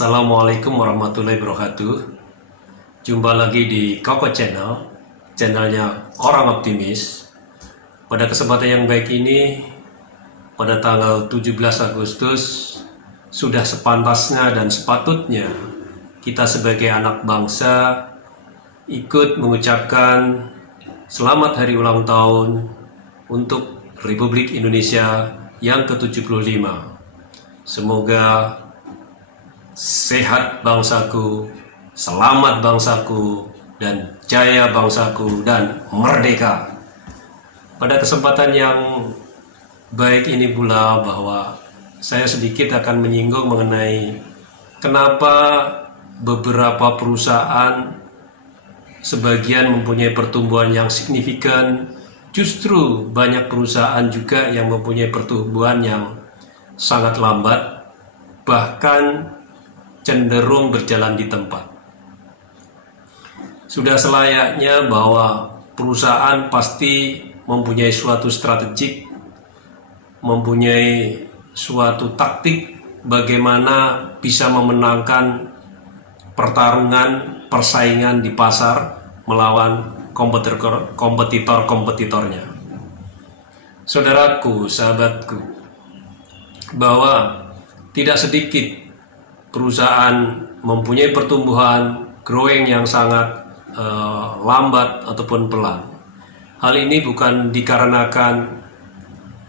Assalamualaikum warahmatullahi wabarakatuh. Jumpa lagi di Koko Channel, channelnya Orang Optimis. Pada kesempatan yang baik ini, pada tanggal 17 Agustus, sudah sepantasnya dan sepatutnya kita sebagai anak bangsa ikut mengucapkan selamat hari ulang tahun untuk Republik Indonesia yang ke-75. Semoga sehat bangsaku, selamat bangsaku, dan jaya bangsaku, dan merdeka. Pada kesempatan yang baik ini pula bahwa saya sedikit akan menyinggung mengenai kenapa beberapa perusahaan sebagian mempunyai pertumbuhan yang signifikan, justru banyak perusahaan juga yang mempunyai pertumbuhan yang sangat lambat, bahkan cenderung berjalan di tempat. Sudah selayaknya bahwa perusahaan pasti mempunyai suatu strategik, mempunyai suatu taktik bagaimana bisa memenangkan pertarungan, persaingan di pasar melawan kompetitor-kompetitornya. Saudaraku, sahabatku, bahwa tidak sedikit perusahaan mempunyai pertumbuhan growing yang sangat lambat ataupun pelan. Hal ini bukan dikarenakan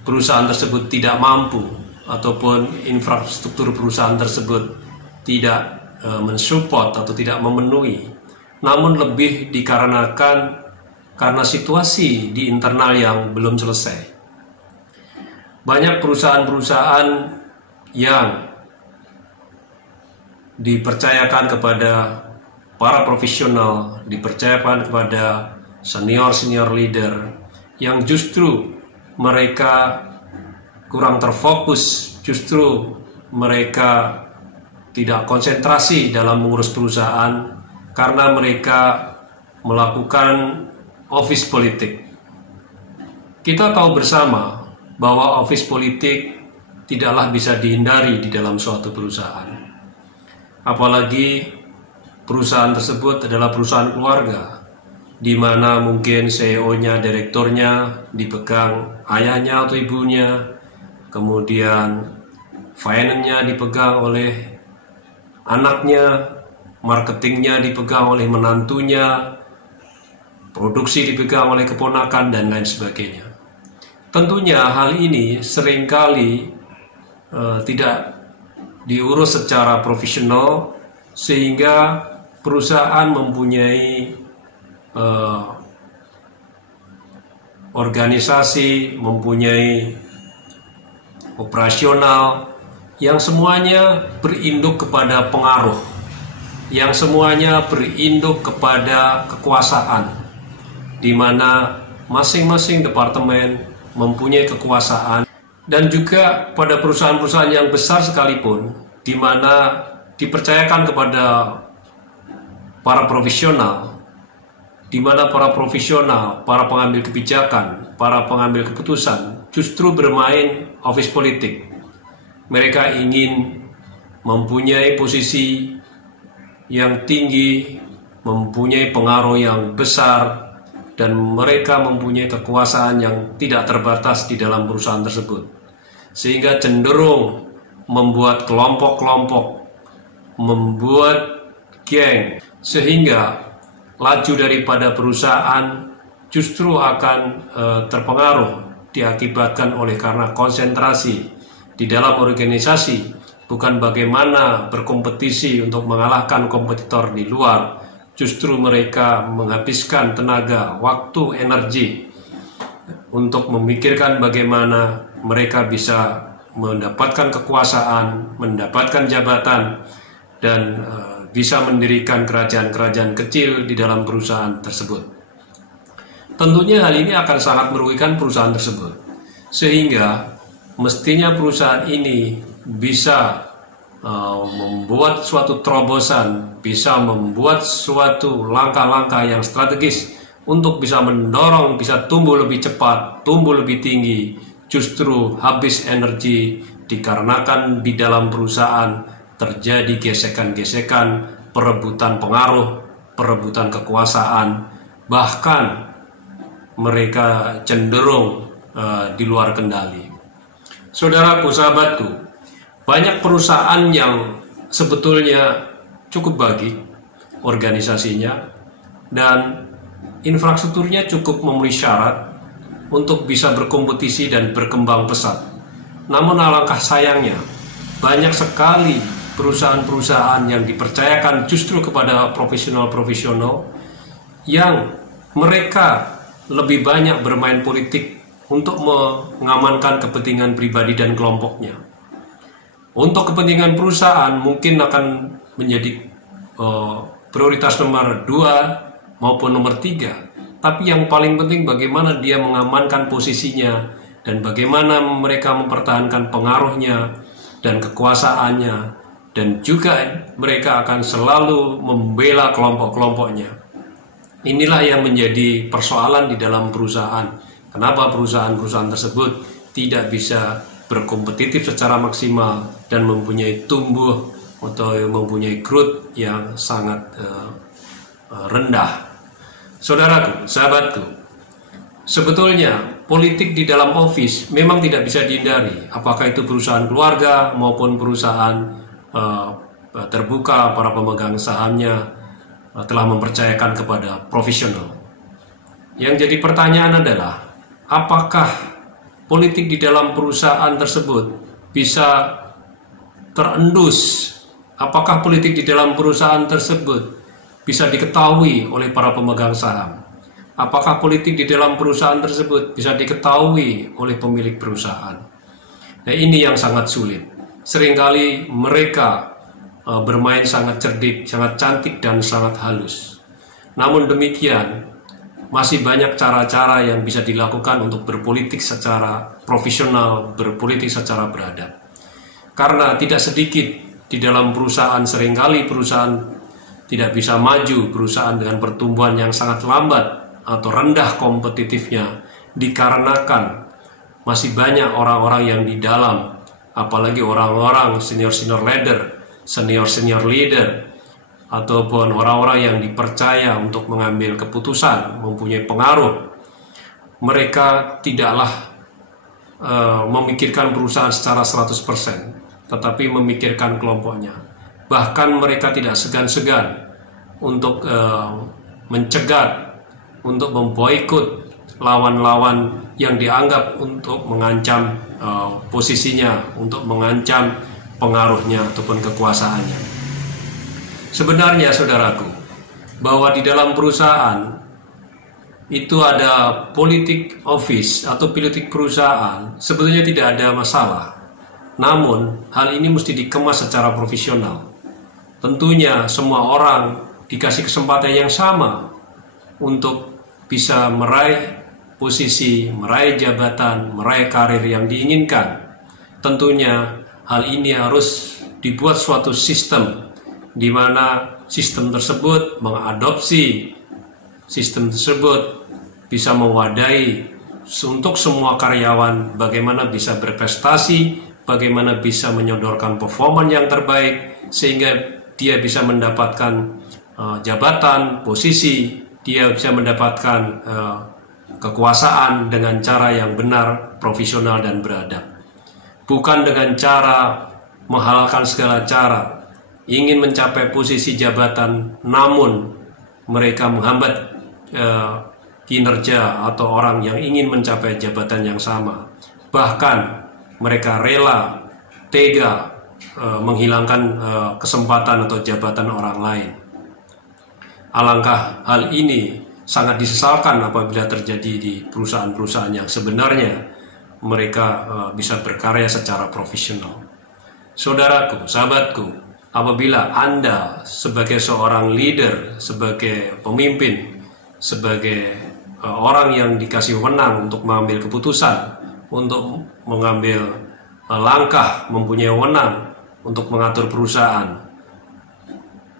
perusahaan tersebut tidak mampu ataupun infrastruktur perusahaan tersebut tidak mensupport atau tidak memenuhi, namun lebih dikarenakan karena situasi di internal yang belum selesai. Banyak perusahaan-perusahaan yang dipercayakan kepada para profesional, dipercayakan kepada senior-senior leader yang justru mereka kurang terfokus, justru mereka tidak konsentrasi dalam mengurus perusahaan karena mereka melakukan office politik. Kita tahu bersama bahwa office politik tidaklah bisa dihindari di dalam suatu perusahaan. Apalagi perusahaan tersebut adalah perusahaan keluarga, di mana mungkin CEO-nya, direkturnya dipegang ayahnya atau ibunya, kemudian finance-nya dipegang oleh anaknya, marketingnya dipegang oleh menantunya, produksi dipegang oleh keponakan, dan lain sebagainya. Tentunya hal ini seringkali tidak diurus secara profesional, sehingga perusahaan mempunyai organisasi, mempunyai operasional yang semuanya berinduk kepada pengaruh, yang semuanya berinduk kepada kekuasaan, di mana masing-masing departemen mempunyai kekuasaan. Dan juga pada perusahaan-perusahaan yang besar sekalipun, di mana dipercayakan kepada para profesional, di mana para profesional, para pengambil kebijakan, para pengambil keputusan justru bermain office politik. Mereka ingin mempunyai posisi yang tinggi, mempunyai pengaruh yang besar, dan mereka mempunyai kekuasaan yang tidak terbatas di dalam perusahaan tersebut, sehingga cenderung membuat kelompok-kelompok, membuat geng, sehingga laju daripada perusahaan justru akan terpengaruh, diakibatkan oleh karena konsentrasi di dalam organisasi, bukan bagaimana berkompetisi untuk mengalahkan kompetitor di luar. Justru mereka menghabiskan tenaga, waktu, energi untuk memikirkan bagaimana mereka bisa mendapatkan kekuasaan, mendapatkan jabatan, dan bisa mendirikan kerajaan-kerajaan kecil di dalam perusahaan tersebut. Tentunya hal ini akan sangat merugikan perusahaan tersebut, sehingga mestinya perusahaan ini bisa membuat suatu terobosan, bisa membuat suatu langkah-langkah yang strategis untuk bisa mendorong, bisa tumbuh lebih cepat, tumbuh lebih tinggi. Justru habis energi dikarenakan di dalam perusahaan terjadi gesekan-gesekan, perebutan pengaruh, perebutan kekuasaan, bahkan mereka cenderung di luar kendali. Saudaraku, sahabatku, banyak perusahaan yang sebetulnya cukup baik organisasinya dan infrastrukturnya cukup memenuhi syarat untuk bisa berkompetisi dan berkembang pesat. Namun alangkah sayangnya, banyak sekali perusahaan-perusahaan yang dipercayakan justru kepada profesional-profesional yang mereka lebih banyak bermain politik untuk mengamankan kepentingan pribadi dan kelompoknya. Untuk kepentingan perusahaan mungkin akan menjadi prioritas nomor 2 maupun nomor 3. Tapi yang paling penting bagaimana dia mengamankan posisinya dan bagaimana mereka mempertahankan pengaruhnya dan kekuasaannya, dan juga mereka akan selalu membela kelompok-kelompoknya. Inilah yang menjadi persoalan di dalam perusahaan. Kenapa perusahaan-perusahaan tersebut tidak bisa berkompetitif secara maksimal dan mempunyai tumbuh atau mempunyai growth yang sangat rendah. Saudaraku, sahabatku, sebetulnya politik di dalam office memang tidak bisa dihindari. Apakah itu perusahaan keluarga maupun perusahaan terbuka, para pemegang sahamnya telah mempercayakan kepada profesional. Yang jadi pertanyaan adalah, apakah politik di dalam perusahaan tersebut bisa terendus? Apakah politik di dalam perusahaan tersebut bisa diketahui oleh para pemegang saham? Apakah politik di dalam perusahaan tersebut bisa diketahui oleh pemilik perusahaan? Nah, ini yang sangat sulit. Seringkali mereka bermain sangat cerdik, sangat cantik, dan sangat halus. Namun demikian, masih banyak cara-cara yang bisa dilakukan untuk berpolitik secara profesional, berpolitik secara beradab. Karena tidak sedikit di dalam perusahaan, seringkali perusahaan tidak bisa maju, perusahaan dengan pertumbuhan yang sangat lambat atau rendah kompetitifnya, dikarenakan masih banyak orang-orang yang di dalam, apalagi orang-orang senior-senior leader, senior-senior leader, ataupun orang-orang yang dipercaya untuk mengambil keputusan, mempunyai pengaruh. Mereka tidaklah memikirkan perusahaan secara 100%, tetapi memikirkan kelompoknya. Bahkan mereka tidak segan-segan untuk mencegat, untuk memboikot lawan-lawan yang dianggap untuk mengancam posisinya, untuk mengancam pengaruhnya ataupun kekuasaannya. Sebenarnya, saudaraku, bahwa di dalam perusahaan itu ada politik office atau politik perusahaan, sebetulnya tidak ada masalah. Namun, hal ini mesti dikemas secara profesional. Tentunya semua orang dikasih kesempatan yang sama untuk bisa meraih posisi, meraih jabatan, meraih karir yang diinginkan. Tentunya hal ini harus dibuat suatu sistem di mana sistem tersebut mengadopsi, sistem tersebut bisa mewadahi untuk semua karyawan bagaimana bisa berprestasi, bagaimana bisa menyodorkan performa yang terbaik sehingga dia bisa mendapatkan jabatan, posisi, dia bisa mendapatkan kekuasaan dengan cara yang benar, profesional, dan beradab. Bukan dengan cara menghalalkan segala cara, ingin mencapai posisi jabatan, namun mereka menghambat kinerja atau orang yang ingin mencapai jabatan yang sama. Bahkan mereka rela, tega menghilangkan kesempatan atau jabatan orang lain. Alangkah hal ini sangat disesalkan apabila terjadi di perusahaan-perusahaan yang sebenarnya mereka bisa berkarya secara profesional. Saudaraku, sahabatku, apabila Anda sebagai seorang leader, sebagai pemimpin, sebagai orang yang dikasih wewenang untuk mengambil keputusan, untuk mengambil langkah, mempunyai wewenang untuk mengatur perusahaan,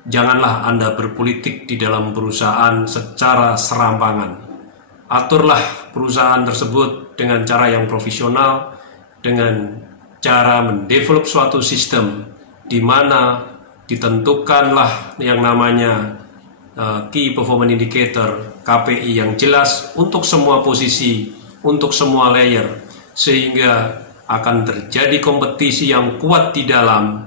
janganlah Anda berpolitik di dalam perusahaan secara serampangan. Aturlah perusahaan tersebut dengan cara yang profesional, dengan cara mendevelop suatu sistem di mana ditentukanlah yang namanya Key Performance Indicator KPI yang jelas untuk semua posisi, untuk semua layer, sehingga akan terjadi kompetisi yang kuat di dalam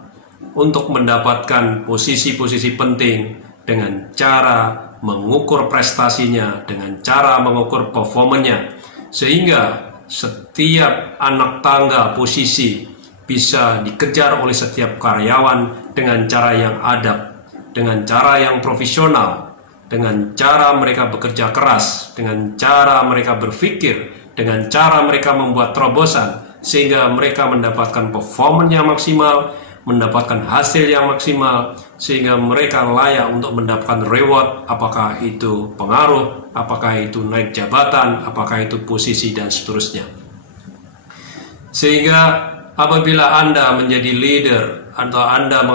untuk mendapatkan posisi-posisi penting dengan cara mengukur prestasinya, dengan cara mengukur performanya, sehingga setiap anak tangga posisi bisa dikejar oleh setiap karyawan dengan cara yang adab, dengan cara yang profesional, dengan cara mereka bekerja keras, dengan cara mereka berpikir, dengan cara mereka membuat terobosan, sehingga mereka mendapatkan performance yang maksimal, mendapatkan hasil yang maksimal, sehingga mereka layak untuk mendapatkan reward, apakah itu pengaruh, apakah itu naik jabatan, apakah itu posisi, dan seterusnya. Sehingga apabila Anda menjadi leader atau Anda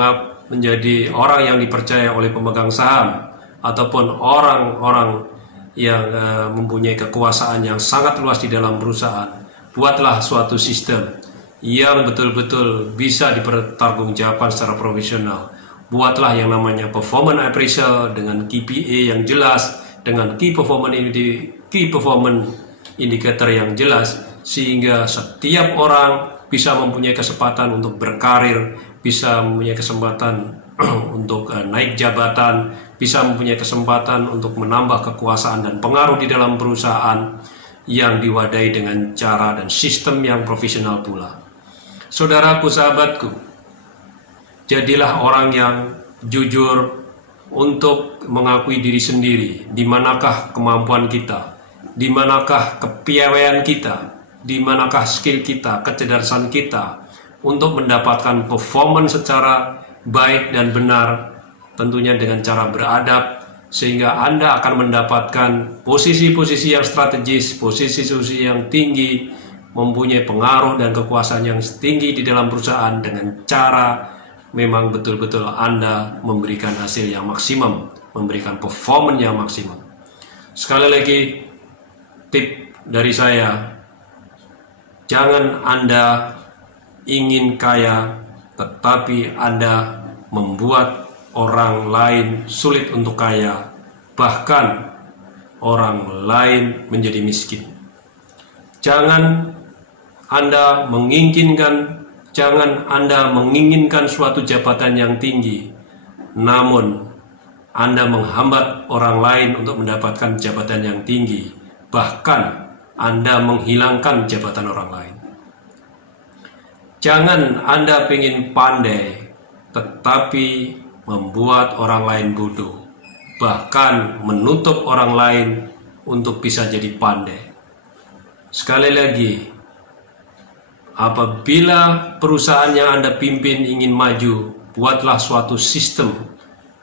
menjadi orang yang dipercaya oleh pemegang saham ataupun orang-orang yang mempunyai kekuasaan yang sangat luas di dalam perusahaan, buatlah suatu sistem yang betul-betul bisa dipertanggungjawabkan secara profesional. Buatlah yang namanya performance appraisal dengan KPI yang jelas, dengan key performance indicator yang jelas, sehingga setiap orang bisa mempunyai kesempatan untuk berkarir, bisa mempunyai kesempatan untuk naik jabatan, bisa mempunyai kesempatan untuk menambah kekuasaan dan pengaruh di dalam perusahaan yang diwadahi dengan cara dan sistem yang profesional pula. Saudaraku, sahabatku, jadilah orang yang jujur untuk mengakui diri sendiri, di manakah kemampuan kita, di manakah kepiawaian kita, di manakah skill kita, kecerdasan kita untuk mendapatkan performance secara baik dan benar, tentunya dengan cara beradab, sehingga Anda akan mendapatkan posisi-posisi yang strategis, posisi-posisi yang tinggi, mempunyai pengaruh dan kekuasaan yang tinggi di dalam perusahaan dengan cara memang betul-betul Anda memberikan hasil yang maksimum, memberikan performance yang maksimum. Sekali lagi, tip dari saya, jangan Anda ingin kaya, tetapi Anda membuat orang lain sulit untuk kaya, bahkan orang lain menjadi miskin. Jangan Anda menginginkan suatu jabatan yang tinggi, namun Anda menghambat orang lain untuk mendapatkan jabatan yang tinggi, bahkan Anda menghilangkan jabatan orang lain. Jangan Anda ingin pandai, tetapi membuat orang lain bodoh, bahkan menutup orang lain untuk bisa jadi pandai. Sekali lagi, apabila perusahaan yang Anda pimpin ingin maju, buatlah suatu sistem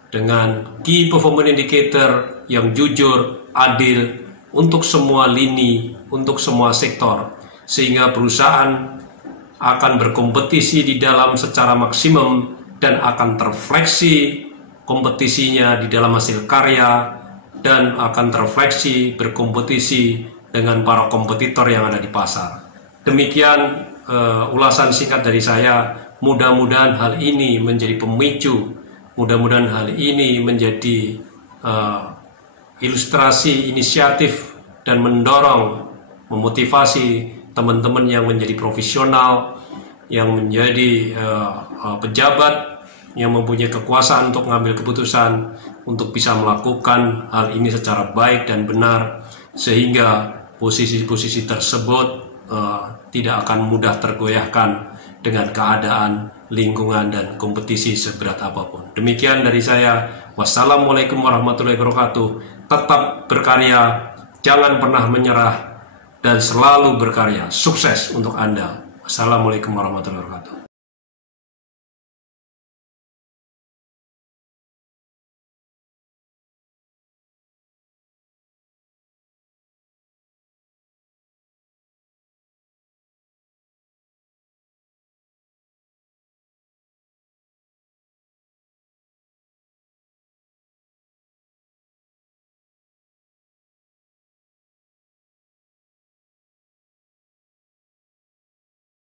dengan key performance indicator yang jujur, adil, untuk semua lini, untuk semua sektor, sehingga perusahaan akan berkompetisi di dalam secara maksimum dan akan terfleksi kompetisinya di dalam hasil karya, dan akan terfleksi berkompetisi dengan para kompetitor yang ada di pasar. Demikian ulasan singkat dari saya. Mudah-mudahan hal ini menjadi pemicu, mudah-mudahan hal ini menjadi ilustrasi inisiatif dan mendorong, memotivasi teman-teman yang menjadi profesional, yang menjadi pejabat, yang mempunyai kekuasaan untuk mengambil keputusan, untuk bisa melakukan hal ini secara baik dan benar, sehingga posisi-posisi tersebut tidak akan mudah tergoyahkan dengan keadaan, lingkungan, dan kompetisi seberat apapun. Demikian dari saya. Wassalamualaikum warahmatullahi wabarakatuh. Tetap berkarya, jangan pernah menyerah, dan selalu berkarya. Sukses untuk Anda. Wassalamualaikum warahmatullahi wabarakatuh.